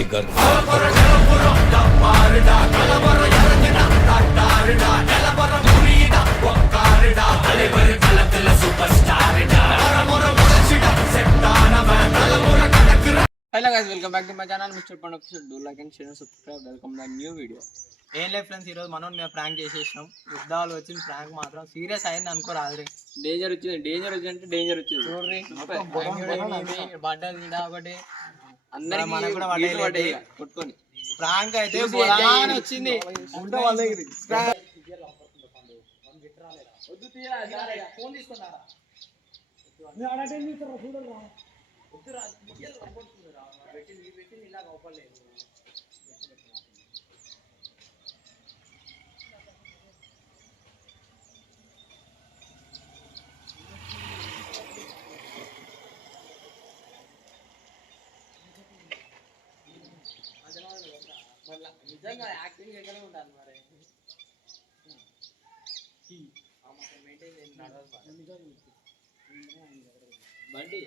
Tiger. Hello guys, welcome back to my channel mister Pandu official. Do like and share and subscribe. Welcome to new video. ఏం లేదు friends, ఈరోజు మనం మేము prank చేసేసినాం. యుద్ధాలు వచ్చింది, prank మాత్రం సీరియస్ అయింది అనుకోరాదు. డేంజర్ వచ్చింది అంటే డేంజర్ వచ్చింది. చూడండి బట్టలు కాబట్టి అందరూ మనకు కూడా పడ్డాయి కొట్టుకొని. ప్రాంక్ అయితే వచ్చింది. ఫోన్ తీసుకున్నారా? ఇలా అవపడలేదు. నిజంగా యాక్టింగ్ ఎక్కడే ఉండాలి మరి. మెయింటైన్ బండి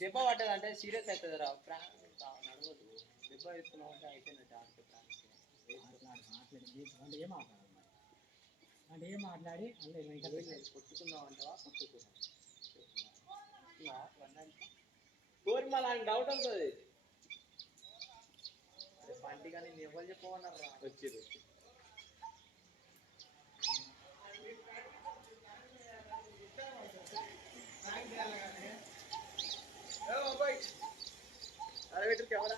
దెబ్బ పట్టదంటే సీరియస్ అవుతుంది రా. నడవదు. దెబ్బ వేసుకున్నావు అంటే అయిపోయినట్టు. అంటే ఏం మాట్లాడి కొట్టుకుందాం అంటావా? కోరి మళ్ళీ ఆయన డౌట్ అవుతుంది. బండి కానీ నేను ఎవరు చెప్పమన్నారు రా. వచ్చేది కెమెరా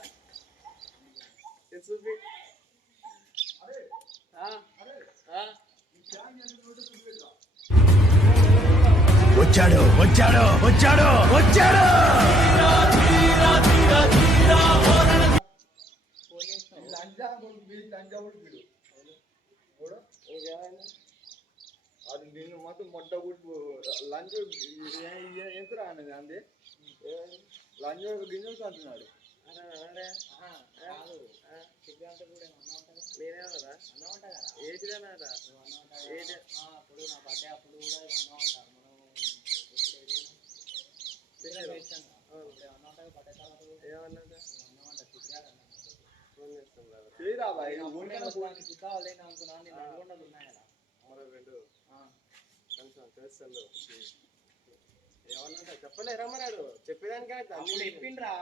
వచ్చాడు వచ్చాడు వచ్చాడు వచ్చాడు. అది నిన్ను మొత్తం మొట్ట లంచ్ ఎంత అన్నది అందే లంచ్ గింజలు అంటున్నాడు. ఏమన్నా చెప్పలేరా మరి? చెప్పేదానికైనా చెప్పిండ్రా.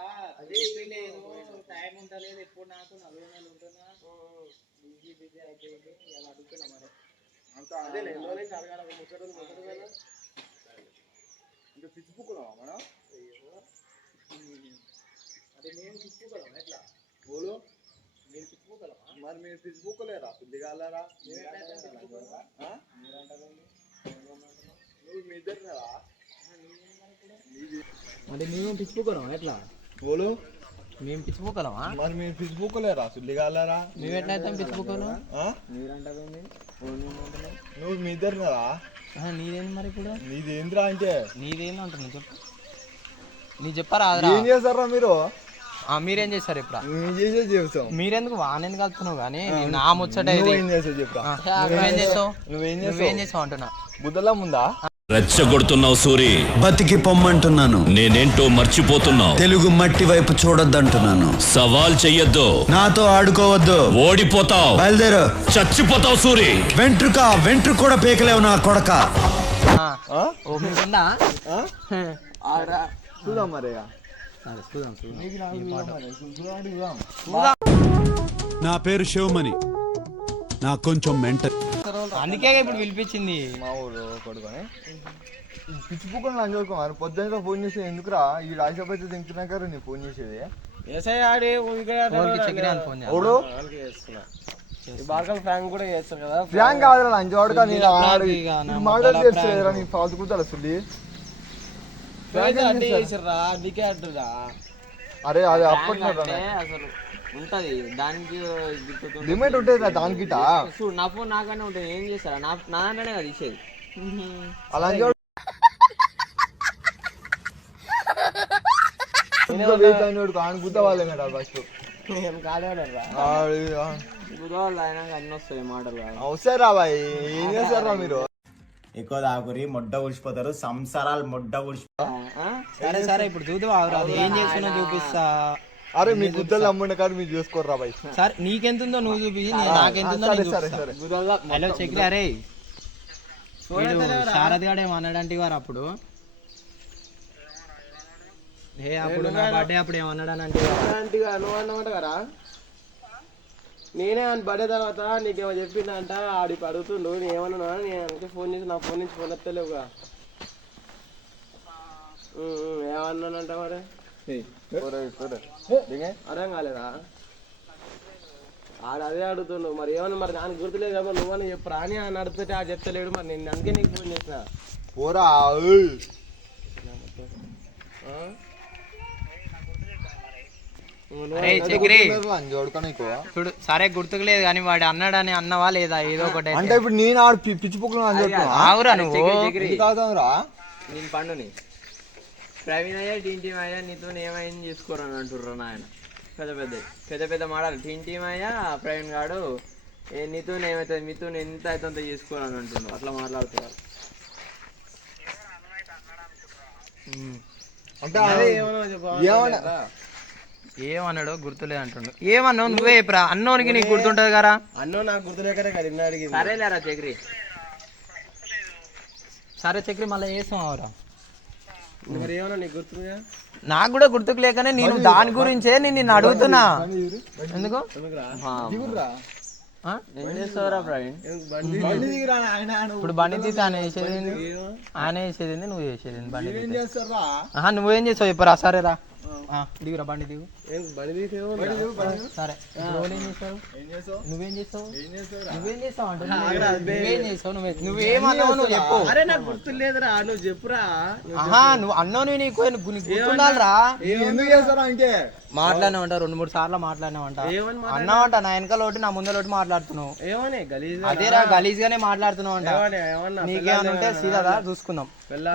అదే లేదు, టైం ఉంటలేదు. ఎప్పుడు నాకు 40 నెలలు ఉంటున్నా. బిజీ అయిపోయింది. ఇలా అడుగుతున్నా మరి. అంత అదే అడగాలి. ముచ్చట ఇంకా పిచ్చిపుకున్నావా మనం? అదే మేము పిచ్చుకోగలం ఎట్లా? బోలు మీరు పిచ్చుకోగలమా? మరి మీరు పిచ్చిపుక్కలేరా? పిల్లిగాలరా? నువ్వు మీ ఇద్దరు అంటే మేము పిచ్చిపోగలం ఎట్లా? బోలు మేము పిచ్చిపోగలమా? మరి మీరు పిచ్చిపుక్కలేరా? పిల్లిగాలరా? మేము ఎట్లా అయితే పిచ్చిపోగలం? నువ్వు మీ ఇద్దరున్నారా? నీదేంది మరి ఇప్పుడు? నీదేంద్రా అంటే నీదేంది అంటున్నా చెప్పు. నీ చెప్పరా? ఏం చేస్తారా మీరు? మీరేం చేస్తారు ఇప్పుడు? చేసేది చెప్తాం. మీరెందుకు వానెందుకు కలుపుతున్నావు? కానీ నా ముచ్చట ఏం చేసావు చెప్పరా? నువ్వేం చేసావు అంటున్నా. బుద్ధలా ముందా? రెచ్చగొడుతున్నావు సూరి. బతికి పొమ్మంటున్నాను. నేనేంటో మర్చిపోతున్నావు. తెలుగు మట్టి వైపు చూడొద్దంటున్నాను. సవాల్ చెయ్యొద్దు. నాతో ఆడుకోవద్దు. ఓడిపోతావు. బయలుదేరు. చచ్చిపోతావు సూరి. వెంట్రుక కూడా పీకలేవు నా కొడక. చూద్దాం మరి. నా పేరు శివమణి. నా కొంచెం మెంటల్. అందుకే ఇప్పుడు పిలిపించింది మా ఊరు కొడుకొని. పిచ్చిపుకొని లంచ్ చేసుకోవాలి. పొద్దున్న ఫోన్ చేసి ఎందుకురా ఈ రాజపతి తింటున్నాక నీ ఫోన్ చేసేది? ఫ్రాంక్ కాదురా లంచ్ వాడుగా. నేను మాటలు చేస్తారా? నీ ఫాల్తు కూర్చోాలి సుల్లి. అరే అది అప్పట్లో అసలు ఉంటది దానికి లిమిట్ ఉంటుంది దానికి. నా ఫోన్ నాకనే ఉంటుంది. ఏం చేస్తారా? నా దాంట్లోనే కదా తీసేది. అలా గుద్దవాళ్ళే ఫస్ట్ అన్ని వస్తాయి మాటలు. వస్తారా బాయ్? ఏం చేస్తారా మీరు? ఎక్కువ తాగురి మొడ్డ ఊడిచిపోతారు. సంసారాలు మొడ్డ ఊడిచిపోతారు. సరే సరే ఇప్పుడు చూద్దాం అది ఏం చేస్తున్నా చూపిస్తా. అరే మీ గుద్దలు అమ్ముండే కాదు మీరు చూసుకోర్రా బాయ్. సరే నీకెంతుందో నువ్వు చూపించి నాకెంతుందో నేను చూపిస్తా. హలో చక్రి, అరే శారద్ గాడు ఏమన్నాడంటే వారు అప్పుడు అప్పుడు నా బర్త్డే అప్పుడు ఏమన్నాడనంటే నువ్వు అన్నమాట కదా. నేనే అని బర్త్డే తర్వాత నీకేమో చెప్పిందంట, ఆడికి అడుగుతుండు నేనేమన్నా, నేను ఫోన్ చేసి నా ఫోన్ నుంచి ఫోన్ ఎత్తలేవుగా. ఏమన్నానంట మరి అర్థం కాలేదా? ఆడు అదే అడుగుతుండు మరి ఏమన్నా, మరి దానికి గుర్తులేదు కదా నువ్వని చెప్పరా అని అని అడుగుతుంటే ఆడు చెప్తలేడు. మరి నేను అందుకే నీకు ఫోన్ చేసిన. పోరా చూడు సరే గుర్తుకు లేదు కానీ వాడు అన్నాడని అన్నవా లేదా ఏదో ఒకటి అంటే ఇప్పుడు నేను ఆడు పిచ్చి పుక్కులు ఆవురా నువ్వు నేను పండుని ప్రవీణ్ అయ్యా టీం టీం అయ్యా నీతో ఏమైంది చేసుకోరని అంటుర్రా నాయన. పెద్ద పెద్ద మాడాలి టీం టీం అయ్యా ప్రవీణ్ గాడు నీతో ఏమవుతుంది మీతో ఎంత అవుతుందో చేసుకోరని అంటున్నావు. అట్లా మాట్లాడుతున్నారు ఏమన్నాడు గుర్తులేదు అంటుండు. ఏమన్నావు నువ్వే చెప్పరా, అన్నోనికి నీకు గుర్తుంటది కదా. అన్నో నాకు గుర్తులేకనే కదా అడిగింది. సరేలేరా చక్రి. సరే చక్రి మళ్ళీ చేస్తాం అవరా. మరి ఏమన్నా నీకు గుర్తుగా? నాకు కూడా గుర్తుకు లేకనే నేను దాని గురించే నిన్ను అడుగుతున్నా. ఎందుకు ఏం చేస్తావురా ప్రవీణ్? ఇప్పుడు బండి తీసి ఆయన వేసేది నువ్వు చేసేది బండి. నువ్వేం చేస్తావు చెప్పరా. సరేరా దిగురా బండి దిగు. బండి తీసేవో సరే నువ్వేం చేస్తావు నువ్వేమన్నావు నువ్వు చెప్పు. అరే నాకు గుర్తులేదురా నువ్వు చెప్పురా. నువ్వు అన్నావు నీకు గుర్తుండాలిరా. ఎందుకు చేస్తారా ఇంకే మాట్లాడినావంట 2-3 సార్లు మాట్లాడినావంట. అన్నావంట నా వెనకాల ఒకటి నా ముందర ఒకటి మాట్లాడుతున్నావు. ఏమని గలీజ్ అదేరా గలీజ్ గానే మాట్లాడుతున్నావు అంట. నీకేమన్నా ఉంటే సీదా చూసుకుందాం.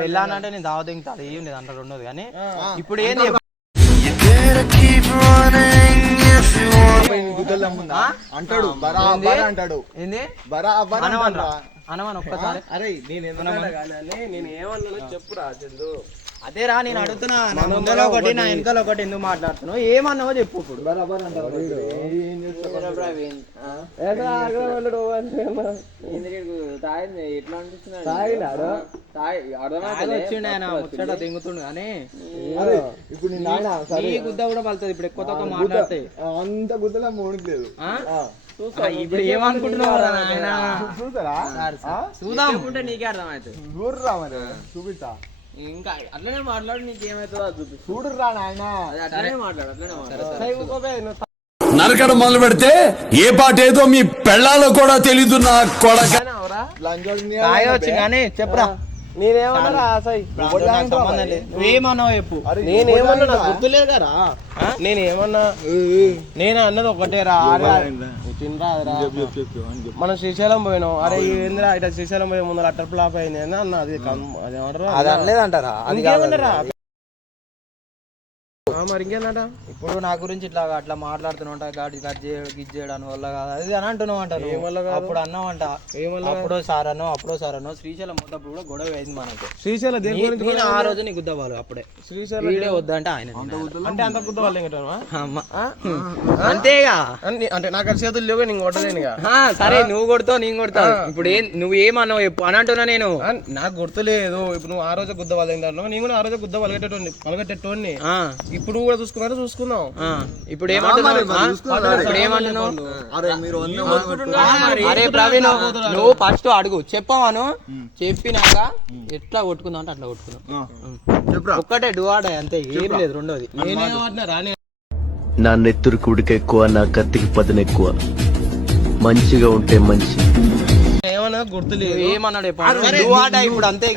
పెళ్ళానంటే నేను దావత ఇంకా అది ఏం లేదు అంట రెండోది. కానీ ఇప్పుడు ఏంది అంటాడు బరాబర్ అంటాడు. ఏంది బరాబర్ అనవన్ ఒక్కసారి. అరే నేను ఏమన్నా చెప్పురా చందు. అదేరా నేను అడుగుతున్నా, నా ముందర ఒకటి నా వెనకాల ఒకటి ఎందుకు మాట్లాడుతున్నావు, ఏమన్నావో చెప్పు. ఇప్పుడు బరాబర్ అంటాడు. వచ్చిండే ఆయన ముచ్చట దింగుతుండు కానీ ఇప్పుడు నీ గుద్ద కూడా పలుతుంది. ఇప్పుడు ఎక్కువ తక్కువ మాట్లాడితే అంత గుద్దలా మూడలేదు. ఇప్పుడు ఏమనుకుంటున్నావు చూద్దాం. నీకే అర్థమవుతుంది. చూడరా మరి చూపిస్తా. ఇంకా అట్లనే మాట్లాడు, నీకేమవుతుందో అది చూపి. చూడురా నాయన. అట్లనే మాట్లాడు అట్లనే మాట్లాడు. నరకడం మొదలు పెడితే ఏ పాట ఏదో మీ పెళ్ళాలో కూడా తెలీదు నా కొడక. వచ్చు కానీ చెప్పురా. నేనేమన్నా నువ్వేమన్నావు చెప్పు. నేనేమన్నా నాకు గుర్తులేదు కదా. నేనేమన్నా నేను అన్నది ఒకటే రా. మనం శ్రీశైలం పోయినాం. అరే ఏంద్రా ఇట్లా శ్రీశైలం పోయే ముందు అట్టర్ ఫ్లాప్ అయింది అని అన్న. అది అది అనలేదంటారా? మరి ఇంకేందట. ఇప్పుడు నా గురించి ఇట్లా అట్లా మాట్లాడుతున్నావు గాడి కట్ చేయడం వల్ల కాదు అది అని అంటున్నావు అంట. అప్పుడు అన్నావంట అప్పుడో సార్ అన్నో శ్రీశైలం మొత్తప్పుడు కూడా గొడవ అయింది మనకు. శ్రీశైలం నేను ఆ రోజు నీకు గుద్దవాలి అప్పుడే. శ్రీశైలం వద్దంటే ఆయన అంటే అంత గుద్ద వాళ్ళు అంతేగా. అంటే నాకు అది చేతులు లేవు నేను కొట్టలేను. సరే నువ్వు కొడతావు నేను కొడతావు. ఇప్పుడు నువ్వు ఏమన్నావు చెప్పు అని అంటున్నా నేను. నాకు గుర్తులేదు. ఇప్పుడు నువ్వు ఆ రోజు గుద్ద వాళ్ళు ఏంటన్నావు, నేను కూడా ఆ రోజు గుద్ద పలగట్టేటోని. ఇప్పుడు కూడా చూసుకుందాం. ఇప్పుడు ఏమంటున్నావు? అరే ప్రవీణ్ నువ్వు ఫస్ట్ అడుగు చెప్పాను. చెప్పినాక ఎట్లా కొట్టుకుందాం అంటే అట్లా కొట్టుకుందాం. ఒక్కటే డువాడ అంతే, ఏం లేదు. రెండోది నా నెత్తురికి ఉడిక ఎక్కువ, నా కత్తికి పదును ఎక్కువ. మంచిగా ఉంటే మంచి. ఏమన్నా గుర్తులేదు. ఏమన్నాడు ఇప్పుడు అంతే.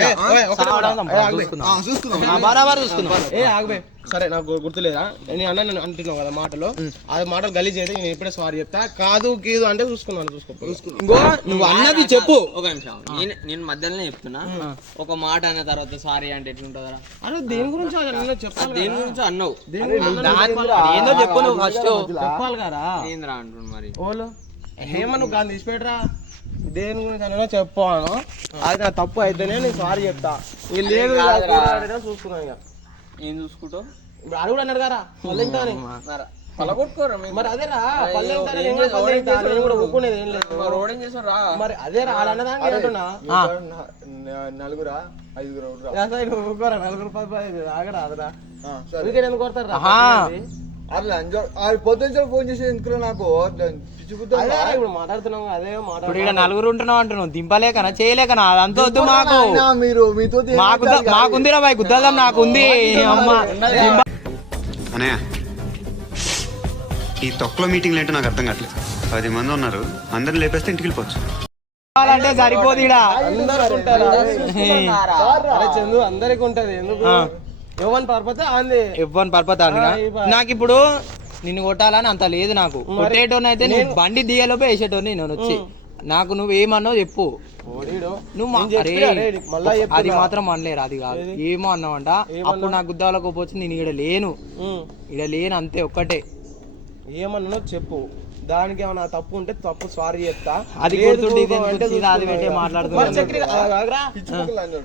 బరాబర్ చూసుకుందాం. ఆగబే సరే నాకు గుర్తులేదా. నేను అన్న అంటున్నావు కదా మాటలు, అది మాటలు గలీజ్ అయితే నేను ఎప్పుడే సారీ చెప్తా. కాదు గీదు అంటే చూసుకున్నాను. నువ్వు అన్నది చెప్పు. ఒక నిమిషం నేను మధ్యలోనే చెప్తున్నా. ఒక మాట అన్న తర్వాత సారీ అంటే ఎట్లుంటుందా? అరే దేని గురించి చెప్పాలి, దేని గురించి అన్నావు ఏందో చెప్పు నువ్వు ఫస్ట్ చెప్పాలి కదా. ఏంద్రా అంటున్నావు మరి ఓలో ఏమన్నా నువ్వు గాంధీ తీసిపెట్టరా. దేని గురించి అన్నా చెప్పాను. అది నా తప్పు అయితేనే నేను సారీ చెప్తా. లేదు చూసుకున్నాను. ఇక ఏం చూసుకుంటావు? ఇప్పుడు ఆడు కూడా అన్నారు కదా పళ్ళు తింటామని. పలగొట్టుకోరా మరి అదేరా పళ్ళు తింటాను, నేను కూడా పళ్ళు తింటా, నేను కూడా ఊరుకునేది ఏం లేదు. రోడ్ ఏం చేసావు రా. మరి అదేరా ఆడ అన్నదాన్ని నేను అంటున్నా. నలుగురా 5 నువ్వు ఊరుకోరా, 4 ఆగరా అదరా ఆ, సరే. క్రికెట్ ఎందుకు కొడతారా? అట్లా పొద్దున్న ఫోన్ చేసి ఎందుకు నాకు పిచ్చి గుద్ద అదే ఇప్పుడు మాట్లాడుతున్నాం, అదే ఇప్పుడు ఇక్కడ నలుగురు ఉంటున్నావు అంటున్నావు, దింపలేకనా చేయలేకనా? అదంతా వద్దు మాకు. మీరు మీతో మాకుందిరా బాయ్, గుద్దాం నాకుంది. అమ్మ అనయ్య ఈ తొక్కలో మీటింగ్లు ఏంటో నాకు అర్థం కావట్లేదు. 10 మంది ఉన్నారు, అందరిని లేపేస్తే ఇంటికి వెళ్ళిపోవచ్చు. అంటే సరిపోదు ఈడ. అందరికి ఉంటారా? అరే చందు అందరికి ఉంటది, ఎందుకు ఎవరి పర్పస్ అంది. ఇవ్వని పర్పత నాకు ఇప్పుడు నిన్ను కొట్టాలని అంత లేదు. నాకు కొట్టేటోని అయితే నేను బండి దిగలోపే వేసేటోని నేను వచ్చి. నాకు నువ్వు ఏమన్నావు చెప్పు. నువ్వు అది మాత్రం అనలేరు, అది కాదు. ఏమో అన్నావంట, అప్పుడు నాకు గుద్దాలకు వచ్చి నేను ఇక్కడ లేను, ఇక్కడ లేను, అంతే ఒక్కటే. ఏమన్నా చెప్పు, దానికి ఏమన్నా తప్పు ఉంటే తప్పు సారీ చెప్తా. అది మాట్లాడుతున్నా.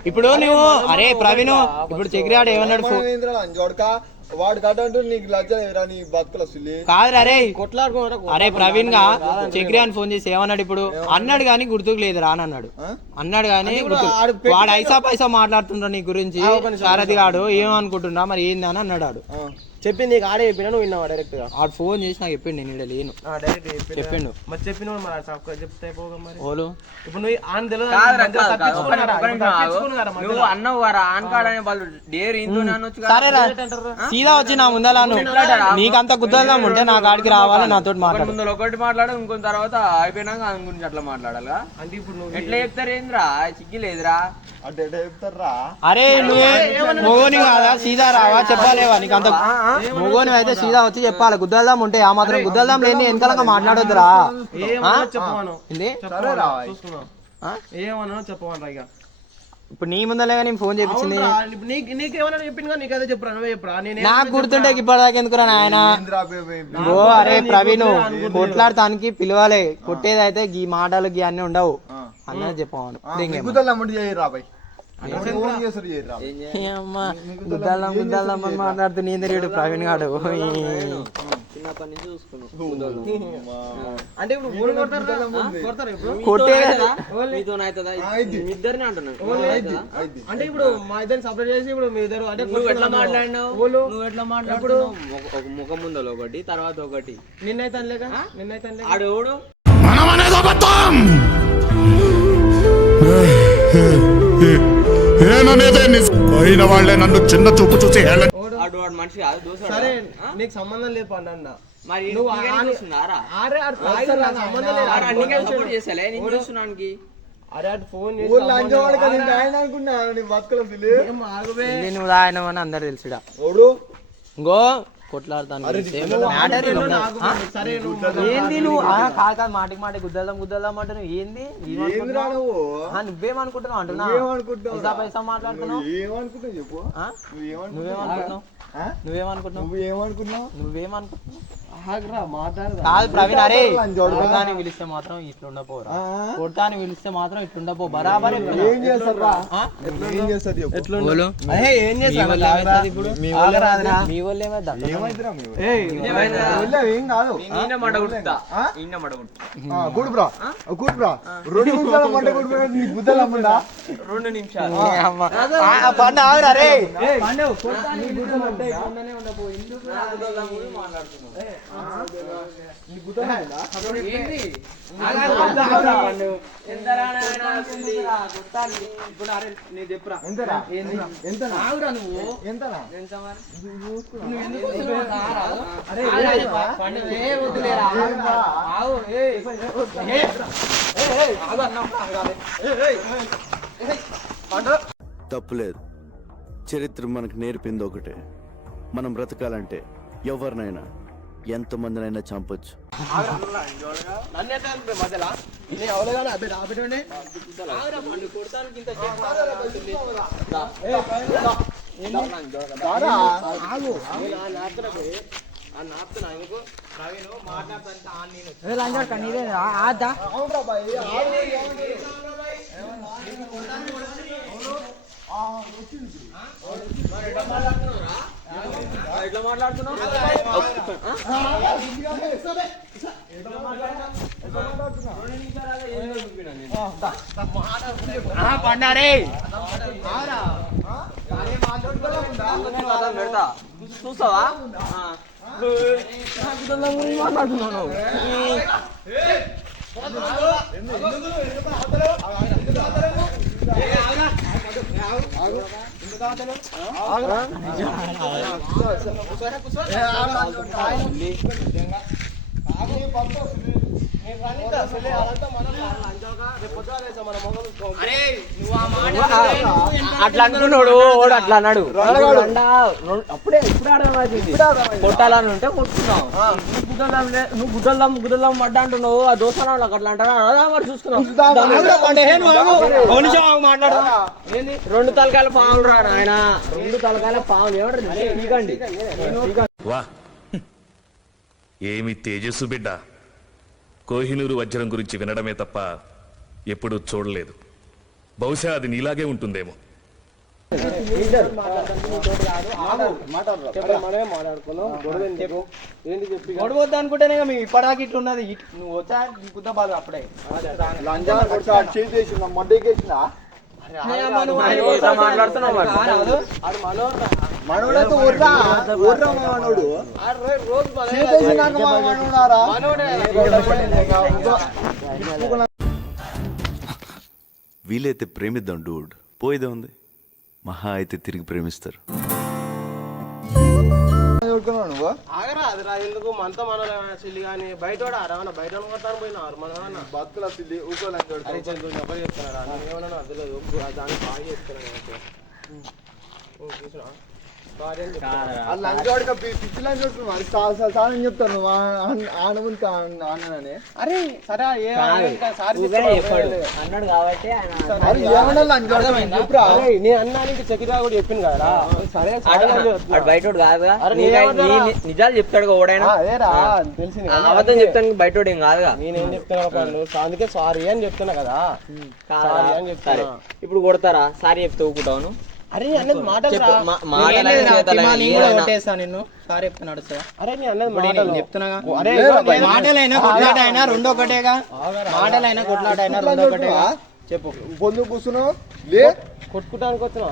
ఇప్పుడు నువ్వు అరే ప్రవీణ్, ఇప్పుడు చక్రి ఆడు ఏమన్నాడు? వాడు కట్టంటూ నీకు లజ్జలేరా నీ బతుకులు అసలు కాదు. అరే కొట్లాడుకో. అరే ప్రవీణ్ గా చక్రి అని ఫోన్ చేసి ఏమన్నాడు? ఇప్పుడు అన్నాడు కానీ గుర్తుకు లేదు రా అని అన్నాడు. అన్నాడు కానీ వాడు ఐసా పైసా మాట్లాడుతుండ్రా నీ గురించి. సారథి గాడు ఏమనుకుంటున్నా మరి ఏంది అని అన్నాడు. చెప్పి నీకు ఆడే చెప్పినా నువ్వు విన్నావా డైరెక్ట్ గా? ఆడు ఫోన్ చేసి నాకు చెప్పిండు, నేను ఇక్కడ లేను చెప్పిండు. మరి చెప్పిన మరి చెప్తే పోగా మరి ఓలు ఇప్పుడు నువ్వు ఆన్ తెలియదు. నువ్వు అన్నావు కదా ఆన్ కార్డ్ అనే వాళ్ళు డేర్ సరేరా సీదా వచ్చి నా ముందలాను. నీకంత గుద్దలం ఉంటే నా కాడికి రావాలి, నాతో మాట్లాడు. ముందు ఒకటి మాట్లాడు, ఇంకొక తర్వాత అయిపోయినాక దాని గురించి అట్లా మాట్లాడాలా? అంటే ఇప్పుడు నువ్వు ఎట్లా చెప్తారు? ఏంద్రా చిక్కి లేదురా అంటే చెప్తారా? అరే నువ్వే మొగోని కాదా, సీదా రావా చెప్పాలేవా? నీకు అంత మొగోని అయితే సీదా వచ్చి చెప్పాలి. గుద్దల్దాం ఉంటే ఆ మాత్రం గుద్దల్దాం లేని వెనకాలంగా మాట్లాడొద్దురా. ఏమన్నా చెప్పమన్నా ఇక ఇప్పుడు నీ ముందలే నేను ఫోన్ చేపించింది. నీకేమన్నా చెప్పింది, నీకైతే చెప్పరా, నువ్వే చెప్పరా. నాకు గుర్తుంటే ఇప్పటిదాకా ఎందుకురా నాయన? ఓ అరే ప్రవీణ్, కొట్లాడటానికి పిలవాలి, కొట్టేదైతే ఈ మాటలు గీ అన్నీ ఉండవు అన్నది చెప్పాను. గుద్దాలం మాట్లాడుతూ నీ తెలియడు ప్రవీణ్ గాడు. అంటే ఇప్పుడు ఇద్దరిని అంటున్నాను. అంటే ఇప్పుడు మా ఇద్దరిని సపరేట్ చేసి ఇప్పుడు మీ ఇద్దరు అంటే నువ్వు ఎట్లా మాట్లాడినావు? నువ్వు ఎట్లా మాట్లాడు? ఒక ముఖం ముందర ఒకటి, తర్వాత ఒకటి. నిన్నైతే అనలేక ఆడు ఎవడు? పోయిన వాళ్ళే నన్ను చిన్న చూపు చూసి ఆడు వాడు మనిషి కాదు. సరే నీకు సంబంధం లేదు అన్న. మరి నువ్వు చూస్తున్నారా? చూస్తున్నానికి అరే అటు ఫోన్ నువ్వు ఆయన అని అందరు తెలుసుడా. ఇంకో కొట్లాడతాను ఏంది నువ్వు కాదు మాటికి మాటి గుద్దల్దాం అంటే నువ్వు ఏంది? నువ్వేమనుకుంటున్నావు అంటున్నా? పైసా మాట్లాడుతున్నావు. నువ్వేమనుకుంటున్నావు? కాదు ప్రవీణ్, అరే కొడతాని పిలిస్తే మాత్రం ఇట్లుండపోరా, కొడతాని పిలిస్తే మాత్రం ఇట్లుండపో బరాబర్. ఏం చేస్తారు? ఇప్పుడు మీ వాళ్ళు రెండు నిమిషాలు తప్పులేదు. చరిత్ర మనకు నేర్పింది ఒకటే, మనం బ్రతకాలంటే ఎవరినైనా ఎంతమందినైనా చంపొచ్చు. మాట్లాడుతున్నా ఎట్లా మాట్లాడుతున్నావు? పండారే పెడతా చూస్తావా? మాట్లాడుతున్నాను. అట్లా అనుకున్నాడు వాడు, అట్లా అన్నాడు. అప్పుడే ఇప్పుడు అర్థమైంది. కొట్టాలని ఉంటే కొట్టుకున్నావు. నువ్వు గుడ్డల్దాం పడ్డా అంటున్నావు. ఆ దోస్తాను అట్లా అంటారా? మరి చూసుకున్నావు. రెండు తలకాయల పాములు రా ఆయన. రెండు తలకాయల పాములు ఏమంటారు? వా ఏమి తేజస్సు బిడ్డ. కోహినూరు వజ్రం గురించి వినడమే తప్ప ఎప్పుడూ చూడలేదు. బహుశా అది నీలాగే ఉంటుందేమో. గొడవద్దు అనుకుంటేనే మేము ఇప్పటిదాకా ఇట్లా ఉన్నది. నువ్వు వచ్చా గుద్ద బాధ అప్పుడే మాట్లాడుతున్నావు. వీలైతే ప్రేమిద్దాం డూడ్, పోయేదే ఉంది. మహా అయితే తిరిగి ప్రేమిస్తారు. ఎందుకు మనతో మన సిల్లి కానీ బయట బయట కొట్టాను పోయినారు మన బతుకుల సిల్లి ఊకోలేని చెప్తున్నారా ఏమన్నా అర్థలేదు. దాన్ని బాగా చేస్తున్నాను. చెప్తాను అరే సరే అన్నాడు కాబట్టి నేను అన్నానికి చక్కెర కూడా చెప్పింది కదా. సరే బయట కాదుగా. నిజాలు చెప్తాడు ఓడైనా. అదేరా తెలిసింది. అబద్ధం చెప్తాను బయట ఏం కాదుగా. నేనేం చెప్తున్నా పండు, అందుకే సారీ అని చెప్తున్నా కదా. అని చెప్తాను. ఇప్పుడు కొడతారా? సారీ చెప్తే ఊపుతావును. అరే అన్నది మాటలు నిన్ను సారీ చెప్తున్నాడు సార్. అరే నేను అన్నది చెప్తున్నా. మాటలైనా కొట్లాట అయినా రెండో ఒకటేగా. మాటలైనా కొట్లాట అయినా రెండో ఒకటేగా. చెప్పు. పొందు కూర్చున్నావు కొట్టుకుంటానికి వచ్చినావా?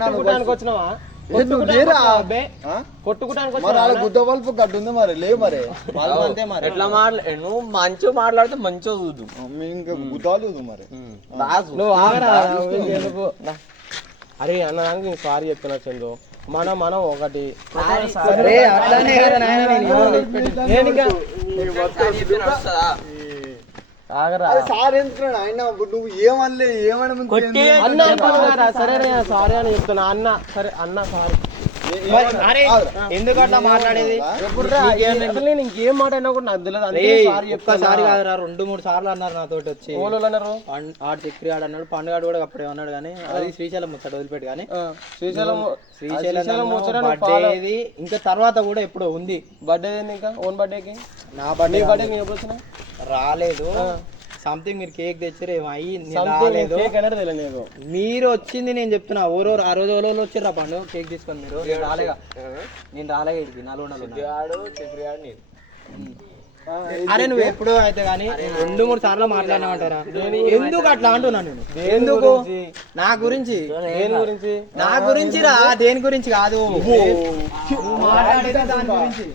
కొట్టుకుంటానికి వచ్చినావా? కొట్టుకుంటానికి గుద్ద వల్పు గడ్డు ఉంది మరి. లే మరి అంతే మరి. ఎట్లా నువ్వు మంచిగా మాట్లాడితే మంచిగా చూద్దు. ఇంకా గుద్దాలు మరి. నువ్వు ఆగరా. అరే అన్నదానికి నేను సారీ చెప్తున్నా చందు. మనం ఒకటి సారీ ఎందుకున్నాడు ఆయన. నువ్వు ఏమనలే ఏమన్నా సరే సారీ అని చెప్తున్నా అన్న. సరే అన్న సారీ. ఎందుకట్లా మాట్లాడేది? నేను ఇంకేం మాట్లాడినా కూడా నాకు తెలియదు. ఒక్కసారి కాదురా 2-3 సార్లు అన్నారు నాతోటి వచ్చి. అన్నారు ఆడు చక్రి ఆడు అన్నాడు, పండుగాడు కూడా అప్పుడే అన్నాడు. కానీ అది శ్రీశైలం ముచ్చట వదిలిపెట్టి. కానీ శ్రీశైలం బర్త్డేది ఇంకా తర్వాత కూడా ఎప్పుడో ఉంది. బర్త్డే ఇంకా ఓన్ బర్త్డేకి. నా బర్త్డే నేను ఎప్పుడు వచ్చినా రాలేదు. సంథింగ్ మీరు కేక్ తెచ్చారు ఏమో మీరు వచ్చింది. నేను చెప్తున్నా ఆ రోజు ఎవరో వచ్చిర్రా పండు కేక్ తీసుకొని. మీరు నేను రాలేగా ఇది నలుగురు. అరే నువ్వు ఎప్పుడు అయితే కానీ 2-3 సార్లు మాట్లాడినామంటారా? ఎందుకు అట్లా అంటున్నా నేను? ఎందుకు నా గురించి నా గురించి రా. దేని గురించి కాదు మాట్లాడేది, దాని గురించి.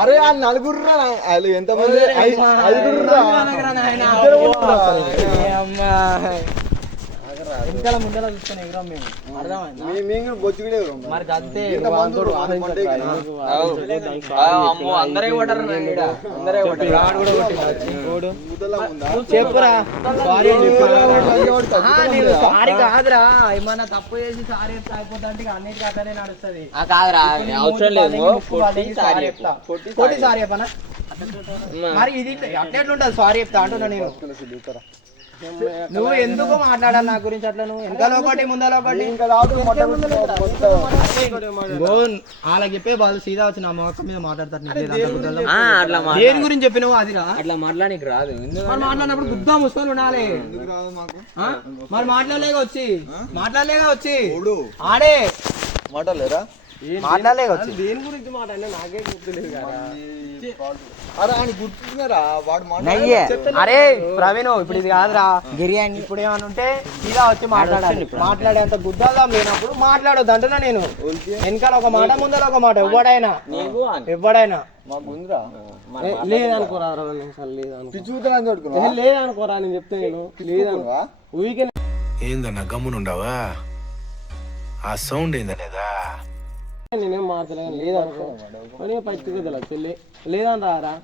అరే ఆ నలుగురు ఎంతమంది? వెనకాల ముందర చూస్తాను ఎగురాం మేము. అర్థమైంది బొచ్చు మరి అంతే. చెప్పురా సారీ కాదురా. ఏమన్నా తప్పు చేసి సారీ చెప్తా అయిపోతా అంటే అన్నిటికీ అట్లనే నడుస్తుంది. కొట్టి సారీ చెప్పనా? మరి ఇది అట్లా ఎట్లుంటది? సారీ చెప్తా అంటున్నా నేను. నువ్వు ఎందుకు మాట్లాడాలి నా గురించి అట్లా? నువ్వు వెనకాల ఒకటి ముందర ఒకటి వాళ్ళకి చెప్పే వాళ్ళు సీదా వచ్చి నా మొక్క మీద మాట్లాడతారు. దేని గురించి చెప్పినావు అదిరా? అట్లా మాట్లాడానికి రాదు. మరి మాట్లాడినప్పుడు గుద్దా ముసుకొని ఉండాలి. మరి మాట్లాడలేగా వచ్చి ఆడే మాట్లాడలేరా? మాట్లాడలేగా వచ్చి దేని గురించి మాట్లాడినా నాకే గుర్తులేదు కదా. అరే ఆయన గుర్తున్నారా వాడు అరే ప్రవీణ్ ఇప్పుడు ఇది కాదురా గిరియాని. ఇప్పుడు ఏమన్నా ఉంటే సీదా వచ్చి మాట్లాడాలి. మాట్లాడేంత గుద్దాదాం లేనప్పుడు మాట్లాడొద్దు అంటున్నా నేను. వెనకాల ఒక మాట ముందర ఒక మాట ఎవడైనా లేదనుకోరా లేదనుకోరా నేను చెప్తే నేను లేదనుకో ఊరికే ఏందన్నా గమ్మునుండవా? ఆ సౌండ్ ఏందనేదా? నేనేం మాట్లాడలేదు లేదనుకో పచ్చి లేదని రారా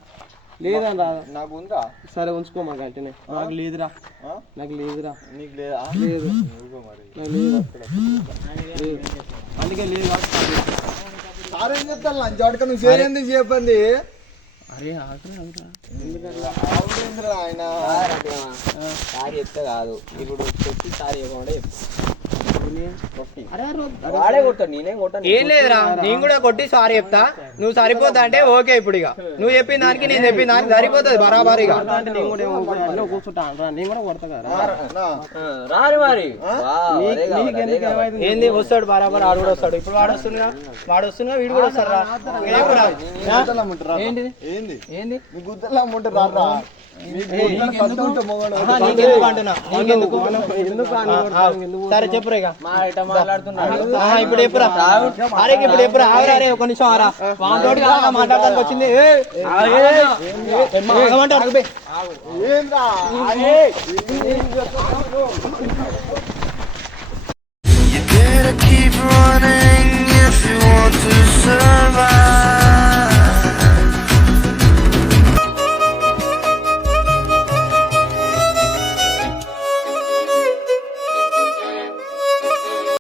నాకు ఉందా? సరే ఉంచుకో మాకు అంటేనే. నాకు లేదురా నీకు లేదా? లేదు అందుకే లేదు. సార్ ఏం చెప్తాను లంచాడుక నువ్వు చేయండి చెప్పండి. అరే ఆయన సారీ చెప్తే కాదు, ఇప్పుడు చెప్పి సారీ చెప్పకుండా వాడే కొట్టాడు, నేనేం కొట్టాను. ఏం లేదురా, నేను కూడా కొట్టి సారీ చెప్తా. నువ్వు సరిపోతా అంటే ఓకే. ఇప్పుడు ఇక నువ్వు చెప్పిన దానికి నేను చెప్పిన దానికి సరిపోతుంది బరాబరిగా. రారు మరి ఏంది వస్తాడు బరాబర్. ఆడు కూడా వస్తాడు. ఇప్పుడు వాడు వస్తుందిగా వీడు కూడా వస్తాడు. ఏంది ఏంది గుద్దలా అమ్ముంటారు రారా? సరే చెప్పురా ఇక ఇప్పుడు చెప్పురా. అరే ఇప్పుడు చెప్పురా. ఆగరే ఒక నిమిషం ఆరా వాంతోటి మాట్లాడడానికి వచ్చింది. Keep running if you want to survive.